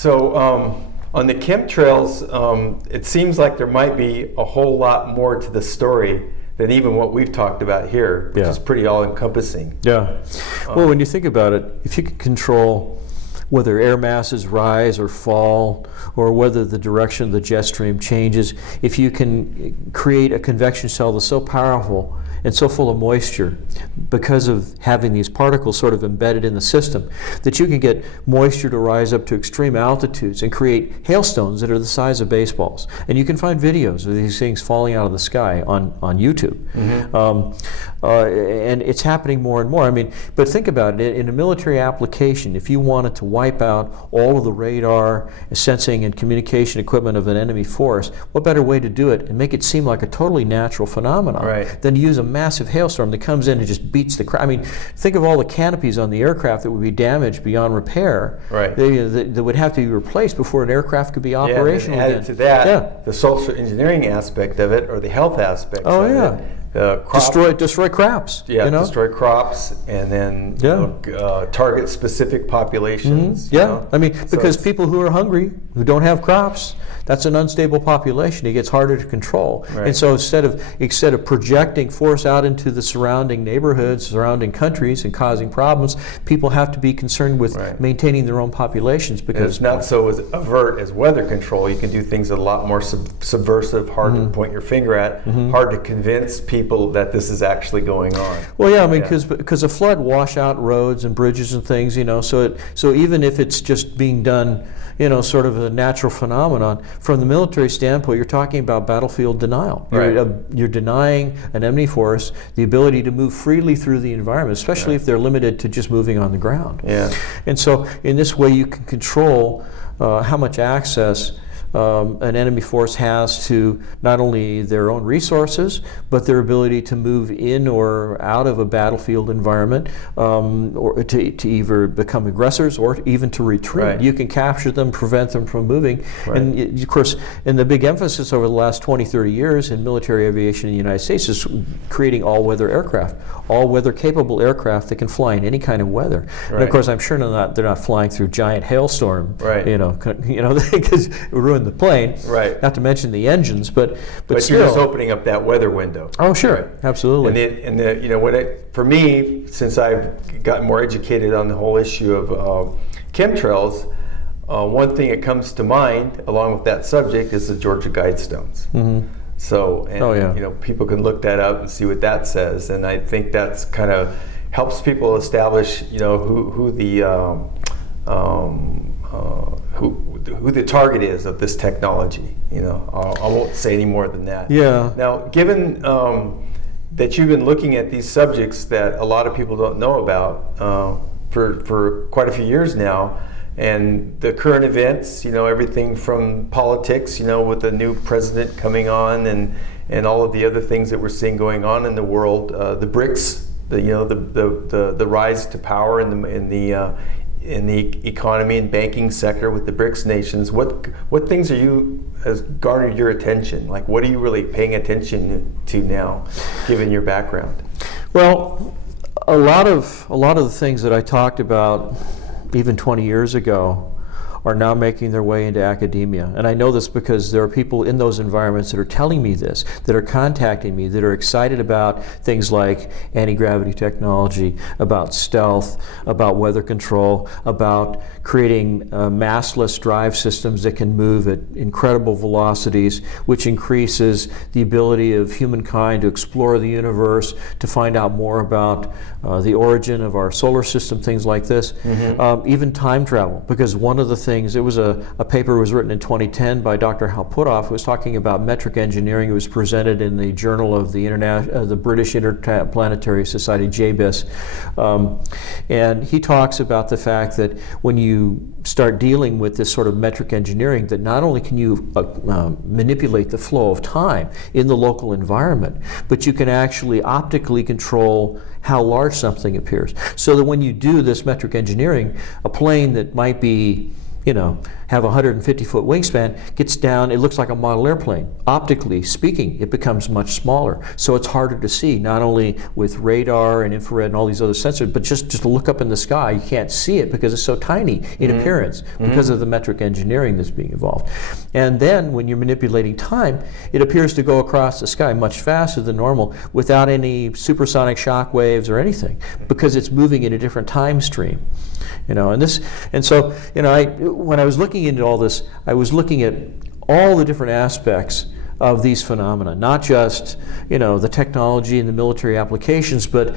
So on the chemtrails, it seems like there might be a whole lot more to the story than even what we've talked about here, which is pretty all-encompassing. Yeah. Well, when you think about it, if you can control whether air masses rise or fall, or whether the direction of the jet stream changes, if you can create a convection cell that's so powerful and so full of moisture because of having these particles sort of embedded in the system, that you can get moisture to rise up to extreme altitudes and create hailstones that are the size of baseballs. And you can find videos of these things falling out of the sky on YouTube. And it's happening more and more. I mean, but think about it, in a military application, if you wanted to wipe out all of the radar, sensing, and communication equipment of an enemy force, what better way to do it and make it seem like a totally natural phenomenon than to use a massive hailstorm that comes in and just beats the crap. I mean, think of all the canopies on the aircraft that would be damaged beyond repair. That would have to be replaced before an aircraft could be operational again. Added to that, the social engineering aspect of it, or the health aspect of it. Destroy crops. Destroy crops, and then target specific populations. I mean, because people who are hungry, who don't have crops, that's an unstable population. It gets harder to control. And so instead of projecting force out into the surrounding neighborhoods, surrounding countries, and causing problems, people have to be concerned with maintaining their own populations. Because and it's not so as overt as weather control. You can do things a lot more subversive, hard to point your finger at, hard to convince people that this is actually going on. Well, yeah, I mean, because a flood wash out roads and bridges and things, so even if it's just being done, sort of a natural phenomenon, from the military standpoint, you're talking about battlefield denial. You're denying an enemy force the ability to move freely through the environment, especially if they're limited to just moving on the ground. And so in this way, you can control how much access an enemy force has to not only their own resources, but their ability to move in or out of a battlefield environment, or to either become aggressors or even to retreat. You can capture them, prevent them from moving. And of course, and the big emphasis over the last 20, 30 years in military aviation in the United States is creating all-weather aircraft, all-weather capable aircraft that can fly in any kind of weather. And of course, I'm sure they're not flying through giant hailstorm, because it would ruin the plane, not to mention the engines, but still, you're just opening up that weather window. Oh, sure, absolutely. For me, since I've gotten more educated on the whole issue of chemtrails, one thing that comes to mind along with that subject is the Georgia Guidestones. So, people can look that up and see what that says, and I think that's kind of helps people establish, who the target is of this technology. I won't say any more than that. Now, given that you've been looking at these subjects that a lot of people don't know about for quite a few years now, and the current events, everything from politics, with the new president coming on, and all of the other things that we're seeing going on in the world, the BRICS, the rise to power in the economy and banking sector with the BRICS nations. What things has garnered your attention? Like, what are you really paying attention to now, given your background? Well, a lot of the things that I talked about even 20 years ago are now making their way into academia. And I know this because there are people in those environments that are telling me this, that are contacting me, that are excited about things like anti-gravity technology, about stealth, about weather control, about creating massless drive systems that can move at incredible velocities, which increases the ability of humankind to explore the universe, to find out more about the origin of our solar system, things like this. Even time travel, because one of the things, it was a paper was written in 2010 by Dr. Hal Puthoff, who was talking about metric engineering. It was presented in the Journal of the British Interplanetary Society, JBIS. And he talks about the fact that when you start dealing with this sort of metric engineering, that not only can you manipulate the flow of time in the local environment, but you can actually optically control how large something appears. So that when you do this metric engineering, a plane that might be have a 150-foot wingspan, gets down, it looks like a model airplane. Optically speaking, it becomes much smaller. So it's harder to see, not only with radar and infrared and all these other sensors, but just to look up in the sky, you can't see it because it's so tiny in appearance because of the metric engineering that's being involved. And then when you're manipulating time, it appears to go across the sky much faster than normal without any supersonic shock waves or anything, because it's moving in a different time stream. When I was looking into all this, I was looking at all the different aspects of these phenomena, not just, the technology and the military applications, but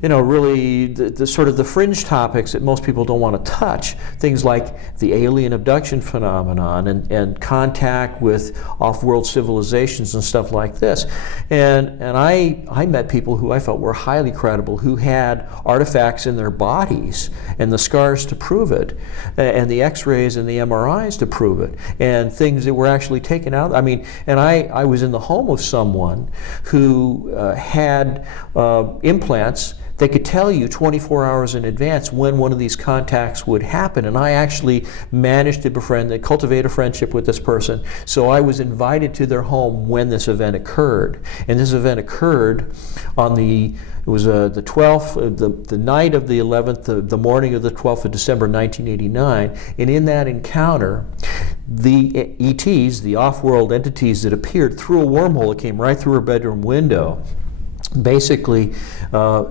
really the sort of the fringe topics that most people don't want to touch, things like the alien abduction phenomenon and contact with off-world civilizations and stuff like this. And I met people who I felt were highly credible, who had artifacts in their bodies and the scars to prove it, and the x-rays and the MRIs to prove it, and things that were actually taken out. I was in the home of someone who had implants. They could tell you 24 hours in advance when one of these contacts would happen, and I actually managed to cultivate a friendship with this person. So I was invited to their home when this event occurred, and this event occurred on the 12th, the night of the 11th, the morning of the 12th of December 1989, and in that encounter, the ETs, the off-world entities that appeared through a wormhole that came right through her bedroom window, basically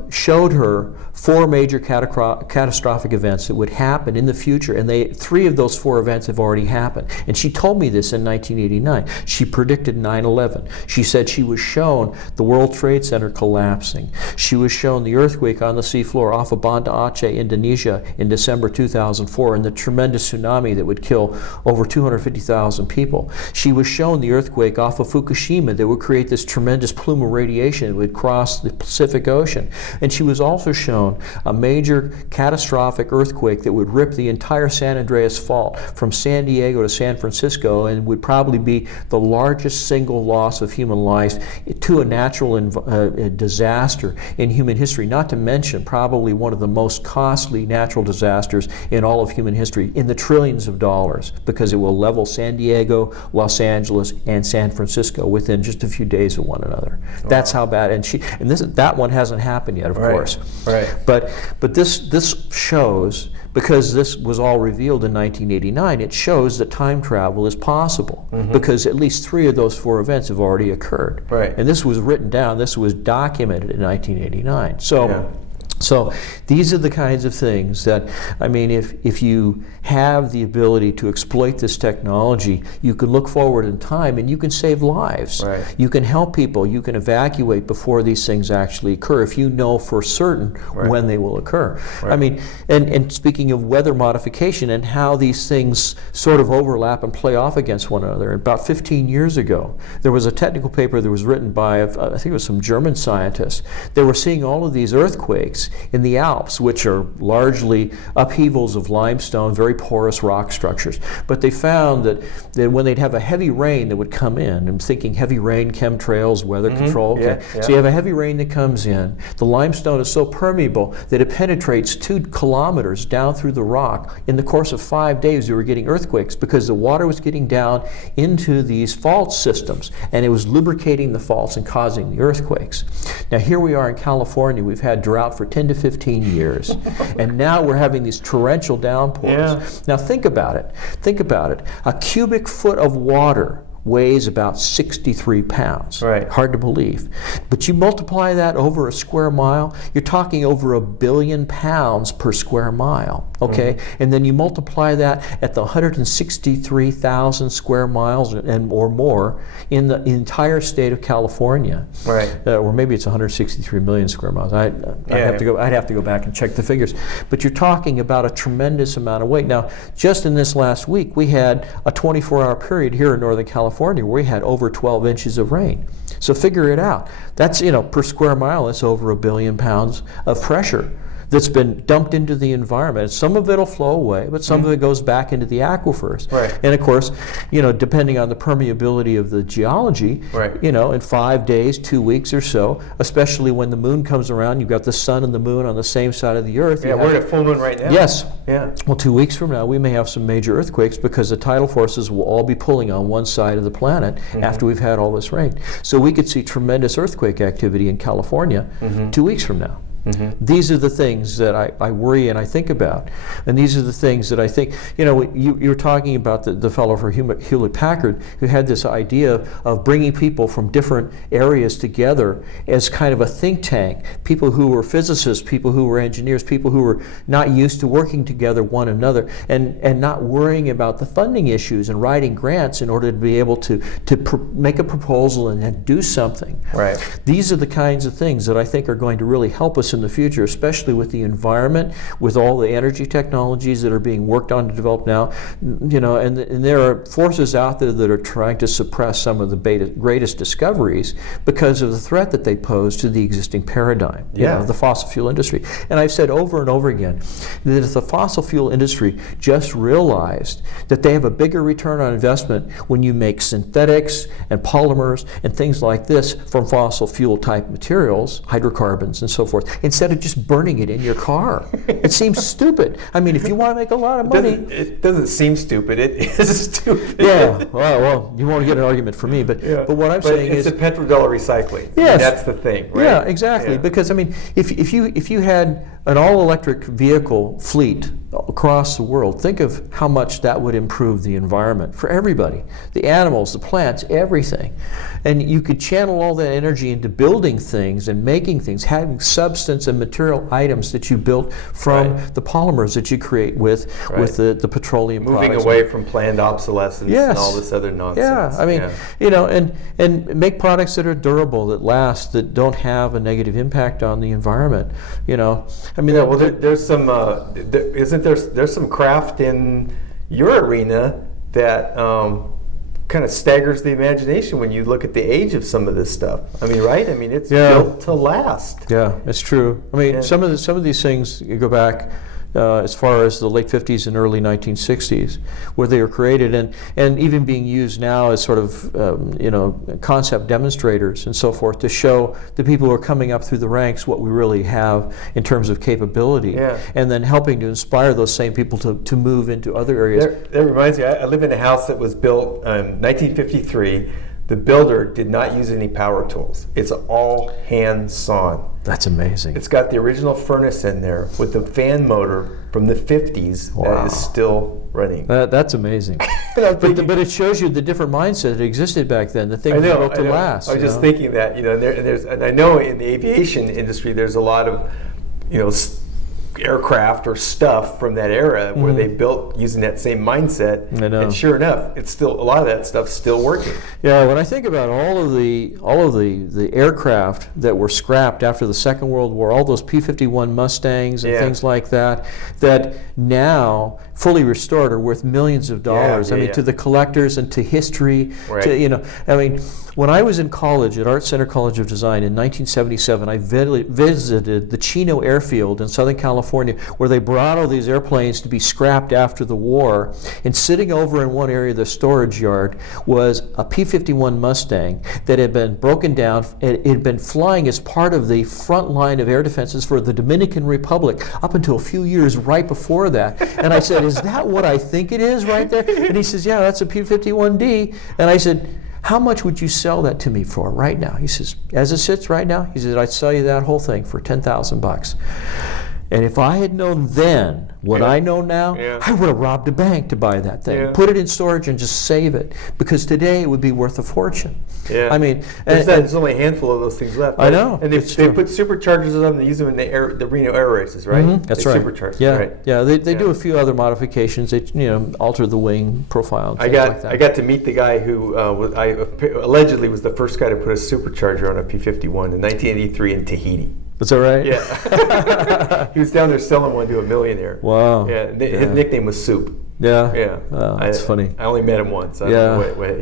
showed her 4 major catastrophic events that would happen in the future, and 3 of those 4 events have already happened. And she told me this in 1989. She predicted 9/11. She said she was shown the World Trade Center collapsing. She was shown the earthquake on the seafloor off of Banda Aceh, Indonesia in December 2004, and the tremendous tsunami that would kill over 250,000 people. She was shown the earthquake off of Fukushima that would create this tremendous plume of radiation that would cross the Pacific Ocean. And she was also shown a major catastrophic earthquake that would rip the entire San Andreas Fault from San Diego to San Francisco, and would probably be the largest single loss of human life to a natural disaster in human history, not to mention probably one of the most costly natural disasters in all of human history, in the trillions of dollars, because it will level San Diego, Los Angeles, and San Francisco within just a few days of one another. Wow. That's how bad. And that one hasn't happened yet, of course. Right. But this shows, because this was all revealed in 1989, it shows that time travel is possible, because at least 3 of those 4 events have already occurred. Right. And this was written down, this was documented in 1989. So these are the kinds of things that, if you have the ability to exploit this technology, you can look forward in time and you can save lives. Right. You can help people, you can evacuate before these things actually occur, if you know for certain when they will occur. Right. And speaking of weather modification and how these things sort of overlap and play off against one another, about 15 years ago, there was a technical paper that was written by, I think it was some German scientists. They were seeing all of these earthquakes in the Alps, which are largely upheavals of limestone, very porous rock structures. But they found that when they'd have a heavy rain that would come in, I'm thinking heavy rain, chemtrails, weather control. Okay? Yeah. So you have a heavy rain that comes in, the limestone is so permeable that it penetrates 2 kilometers down through the rock. In the course of 5 days, you were getting earthquakes because the water was getting down into these fault systems, and it was lubricating the faults and causing the earthquakes. Now here we are in California, we've had drought for 10 to 15 years, and now we're having these torrential downpours. Yeah. Now think about it. A cubic foot of water weighs about 63 pounds. Right. Hard to believe. But you multiply that over a square mile, you're talking over 1 billion pounds per square mile. Okay? And then you multiply that at the 163,000 square miles or more in the entire state of California. Right. Or maybe it's 163 million square miles. I'd have to go back and check the figures. But you're talking about a tremendous amount of weight. Now, just in this last week, we had a 24-hour period here in Northern California where we had over 12 inches of rain. So figure it out. That's, per square mile, that's over 1 billion pounds of pressure. that's been dumped into the environment. Some of it will flow away, but some of it goes back into the aquifers. Right. And of course, depending on the permeability of the geology, right. In 5 days, 2 weeks or so, especially when the moon comes around, you've got the sun and the moon on the same side of the earth. Yeah, we're at a full moon right now. Yes. Yeah. Well, 2 weeks from now, we may have some major earthquakes because the tidal forces will all be pulling on one side of the planet after we've had all this rain. So we could see tremendous earthquake activity in California 2 weeks from now. These are the things that I worry and I think about. And these are the things that I think, you were talking about the fellow for Hewlett-Packard who had this idea of bringing people from different areas together as kind of a think tank, people who were physicists, people who were engineers, people who were not used to working together one another, and not worrying about the funding issues and writing grants in order to be able to make a proposal and then do something. Right. These are the kinds of things that I think are going to really help us in the future, especially with the environment, with all the energy technologies that are being worked on to develop now, and there are forces out there that are trying to suppress some of the greatest discoveries because of the threat that they pose to the existing paradigm, the fossil fuel industry. And I've said over and over again that if the fossil fuel industry just realized that they have a bigger return on investment when you make synthetics and polymers and things like this from fossil fuel type materials, hydrocarbons and so forth, instead of just burning it in your car. It seems stupid. I mean, if you want to make a lot of money... It doesn't seem stupid. It is stupid. Yeah. Well, you won't get an argument from me, but what I'm saying is... It's a petrodollar recycling. Yes. I mean, that's the thing, right? Yeah, exactly. Yeah. Because, I mean, if you had an all-electric vehicle fleet across the world, think of how much that would improve the environment for everybody, the animals, the plants, everything. And you could channel all that energy into building things and making things, having substance and material items that you built from the polymers that you create with the petroleum moving products. Away from planned obsolescence and all this other nonsense. Yeah, I mean, and make products that are durable, that last, that don't have a negative impact on the environment. I mean, there's some there's some craft in your arena that kind of staggers the imagination when you look at the age of some of this stuff. I mean, right? I mean, it's built to last. Yeah, it's true. I mean, some of these things, you go back as far as the late 50s and early 1960s, where they were created and even being used now as sort of concept demonstrators and so forth to show the people who are coming up through the ranks what we really have in terms of capability, and then helping to inspire those same people to move into other areas. That reminds me, I live in a house that was built in 1953. The builder did not use any power tools. It's all hand sawn. That's amazing. It's got the original furnace in there with the fan motor from the 50s that is still running. That's amazing. But it shows you the different mindset that existed back then. The thing was built to last. I was just thinking that, and I know in the aviation industry there's a lot of, aircraft or stuff from that era where they built using that same mindset, and sure enough, it's still a lot of that stuff's still working. Yeah, when I think about all of the aircraft that were scrapped after the Second World War, all those P-51 Mustangs and things like that now fully restored are worth millions of dollars. To the collectors and to history. Right. When I was in college at Art Center College of Design in 1977, I visited the Chino Airfield in Southern California, where they brought all these airplanes to be scrapped after the war. And sitting over in one area of the storage yard was a P-51 Mustang that had been broken down. It had been flying as part of the front line of air defenses for the Dominican Republic up until a few years right before that. And I said, "Is that what I think it is right there?" And he says, "Yeah, that's a P-51D." And I said, "How much would you sell that to me for right now?" He says, "As it sits right now," he says, "I'd sell you that whole thing for $10,000. And if I had known then what I know now, I would have robbed a bank to buy that thing, put it in storage and just save it, because today it would be worth a fortune. Yeah. I mean, there's only a handful of those things left. Right? I know. And they put superchargers on them. They use them in the Reno air races, right? Mm-hmm. That's right. Superchargers, yeah. right? Yeah. They do a few other modifications. They alter the wing profile. And I got to meet the guy who allegedly was the first guy to put a supercharger on a P-51 in 1983 in Tahiti. Is that right? Yeah. He was down there selling one to a millionaire. Wow. Yeah. His nickname was Soup. Yeah. That's funny. I only met him once. He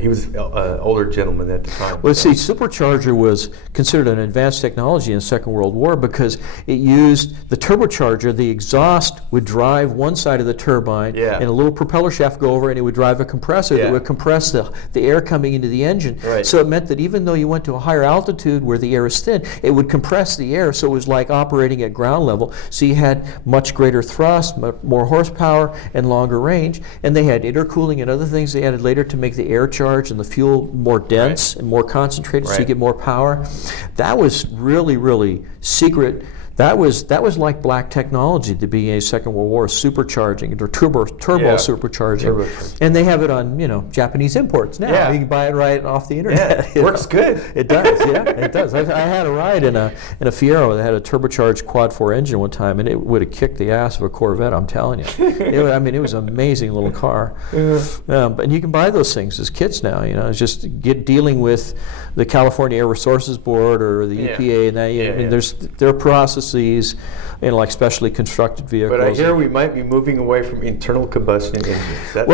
was an older gentleman at the time. Well, see, supercharger was considered an advanced technology in the Second World War because it used the turbocharger. The exhaust would drive one side of the turbine, and a little propeller shaft go over, and it would drive a compressor that would compress the air coming into the engine. Right. So it meant that even though you went to a higher altitude where the air is thin, it would compress the air, so it was like operating at ground level. So you had much greater thrust, more horsepower, and longer range. And they had intercooling and other things they added later to make the air charge and the fuel more dense and more concentrated, so you get more power. That was really, really secret. That was like black technology at the beginning of the Second World War, supercharging or turbo supercharging. And they have it on Japanese imports now. You can buy it right off the internet. Yeah, works good. It does. It does. I had a ride in a Fiero that had a turbocharged quad 4 engine one time, and it would have kicked the ass of a Corvette. I'm telling you. It was an amazing little car. And you can buy those things as kits now. It's just dealing with the California Air Resources Board or the EPA, and there are processes, like specially constructed vehicles. But I hear we might be moving away from internal combustion engines. That's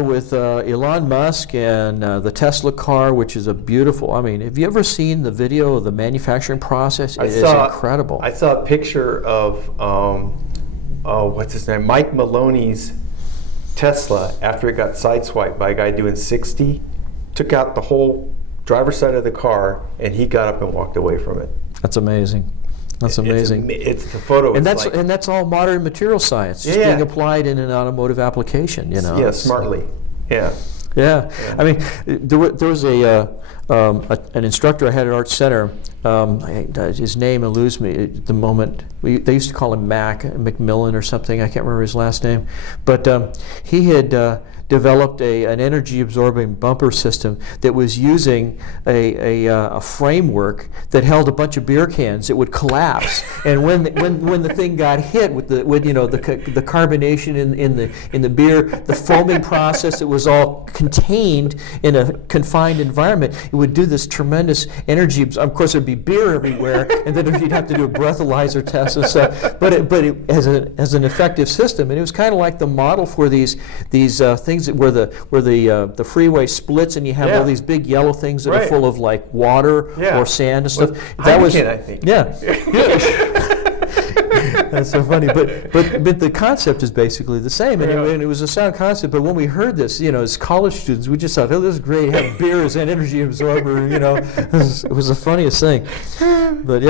with Elon Musk and the Tesla car, which is a beautiful. Have you ever seen the video of the manufacturing process? It is incredible. I saw a picture of what's his name, Mike Maloney's Tesla after it got sideswiped by a guy doing 60. Took out the whole driver's side of the car, and he got up and walked away from it. That's amazing. That's amazing. It's the photo. And that's all modern material science, just being applied in an automotive application. Yeah, smartly. Yeah. There was an instructor I had at Art Center. His name eludes me at the moment. They used to call him McMillan or something. I can't remember his last name, but he had developed an energy-absorbing bumper system that was using a framework that held a bunch of beer cans. It would collapse, and when the thing got hit with the carbonation in the beer, the foaming process, it was all contained in a confined environment. It would do this tremendous energy. Of course, there'd be beer everywhere, and then you'd have to do a breathalyzer test and stuff. But it as an effective system, and it was kind of like the model for these things where the freeway splits and you have all these big yellow things that are full of like water or sand and stuff. That was, I think. That's so funny, but the concept is basically the same, and it was a sound concept. But when we heard this, as college students, we just thought, "Oh, this is great! Have beer as an energy absorber." It was the funniest thing. But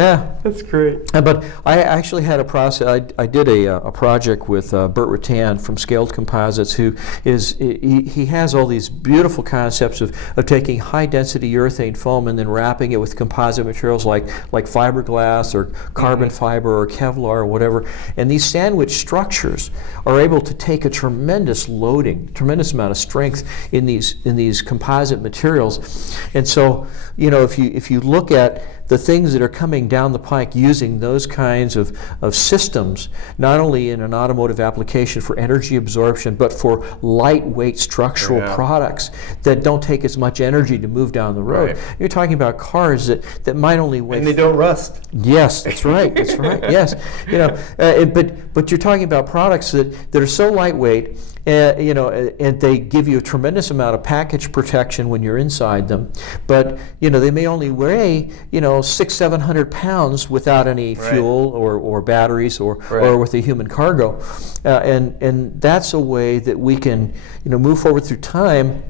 that's great. But I actually had a process. I did a project with Burt Rattan from Scaled Composites, who he has all these beautiful concepts of taking high density urethane foam and then wrapping it with composite materials like fiberglass or carbon fiber or Kevlar or whatever. And these sandwich structures are able to take a tremendous amount of strength in these composite materials. And so, if you look at the things that are coming down the pike using those kinds of systems, not only in an automotive application for energy absorption, but for lightweight structural products that don't take as much energy to move down the road. Right. You're talking about cars that might only weigh... And they don't rust. Yes, that's right, yes. But you're talking about products that are so lightweight, and they give you a tremendous amount of package protection when you're inside them, but they may only weigh 600-700 pounds without any fuel or batteries or with a human cargo, and that's a way that we can move forward through time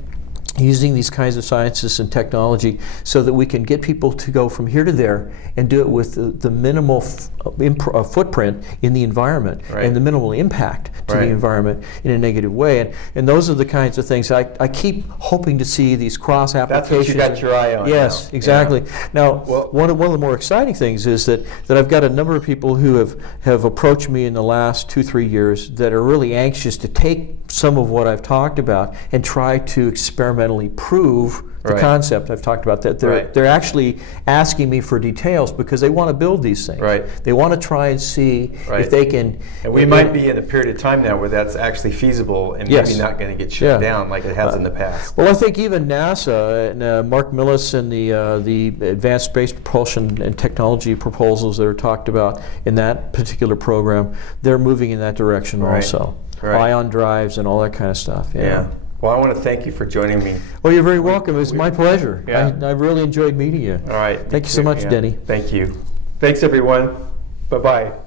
using these kinds of sciences and technology so that we can get people to go from here to there and do it with the minimal footprint in the environment and the minimal impact to the environment in a negative way. And those are the kinds of things I keep hoping to see, these cross applications. That's what you got your eye on. Yes, now. Exactly. Now, one of the more exciting things is that I've got a number of people who have approached me in the last 2-3 years that are really anxious to take some of what I've talked about and try to experiment fundamentally prove the Right. concept. I've talked about that. They're actually asking me for details because they want to build these things. Right. They want to try and see if they can. And we might be in a period of time now where that's actually feasible and maybe not going to get shut down like it has in the past. Well, I think even NASA and Mark Millis and the advanced space propulsion and technology proposals that are talked about in that particular program, they're moving in that direction also. Right. Ion drives and all that kind of stuff. Yeah. Well, I want to thank you for joining me. Well, you're very welcome. It's my pleasure. Yeah. I really enjoyed meeting you. All right. Thank you so much, Denny. Thank you. Thanks, everyone. Bye-bye.